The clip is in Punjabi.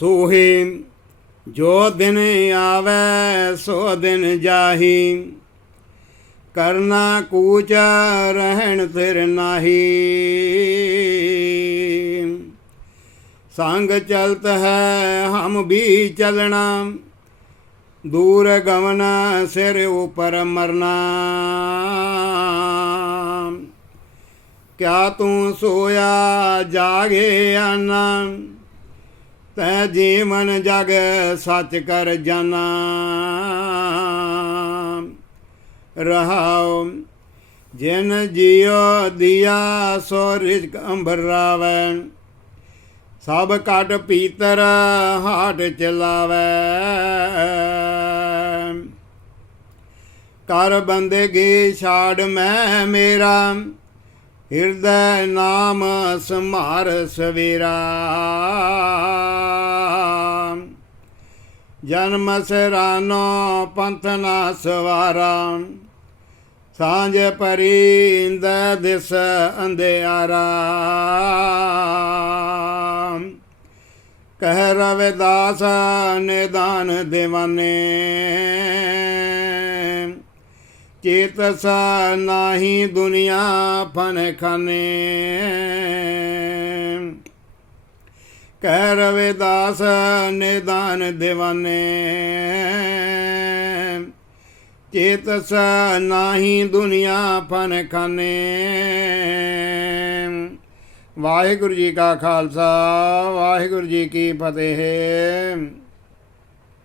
ਸੋਹੇ, ਜੋ ਦਿਨ ਆਵੇ ਸੋ ਦਿਨ ਜਾਹੀ। ਕਰਨਾ ਕੂਚ ਰਹਿਣ ਤੇਰੇ ਨਾਹੀ। ਸੰਗ ਚਲਤ ਹੈ ਹਮ ਵੀ ਚਲਣਾ। ਦੂਰ ਗਵਨਾ ਸਿਰ ਉਪਰ ਮਰਨਾ। ਕਿਆ ਤੂੰ ਸੋਇਆ ਜਾਗੇ ਆਨਾ। ਤੈ ਜੀਵਨ ਜਗ ਸੱਚ ਕਰ ਜਾਣਾ ਰਹਾਉ, ਜਿਨ ਜਿਉ ਦਿਆ ਸੋ ਰਿਜਕ ਅੰਬਰ ਸਭ ਕਟ ਪੀਤਰ ਹਾਟ ਚਲਾਵੈ। ਕਰ ਬੰਦਗੀ ਛਾੜ ਮੈਂ ਮੇਰਾ। ਹਿਰਦੈ ਨਾਮ ਸਮਾਰ ਸਵੇਰਾ। ਜਨਮ ਸਰਾਨੋ ਪੰਥ ਨਾ ਸਵਾਰਾ। ਸਾਂਝ ਪਰੀਂਦ ਦਿਸ ਅੰਧਿਆਰਾ। ਕਹਿ ਰਵਿਦਾਸ ਨਿਦਾਨ ਦੇਵਾਨੇ। ਚੇਤਸ ਨਾਹੀ ਦੁਨੀਆ ਫਨ ਖਾਨੇ ਕਹਿ ਰਵਿਦਾਸ ਨਿਦਾਨ ਦੇਵਾਨੇ। ਚੇਤਸ ਨਾਹੀ ਦੁਨੀਆ ਫਨ ਖਾਨੇ ਵਾਹਿਗੁਰੂ ਜੀ ਕਾ ਖਾਲਸਾ, ਵਾਹਿਗੁਰੂ ਜੀ ਕੀ ਫਤਿਹ।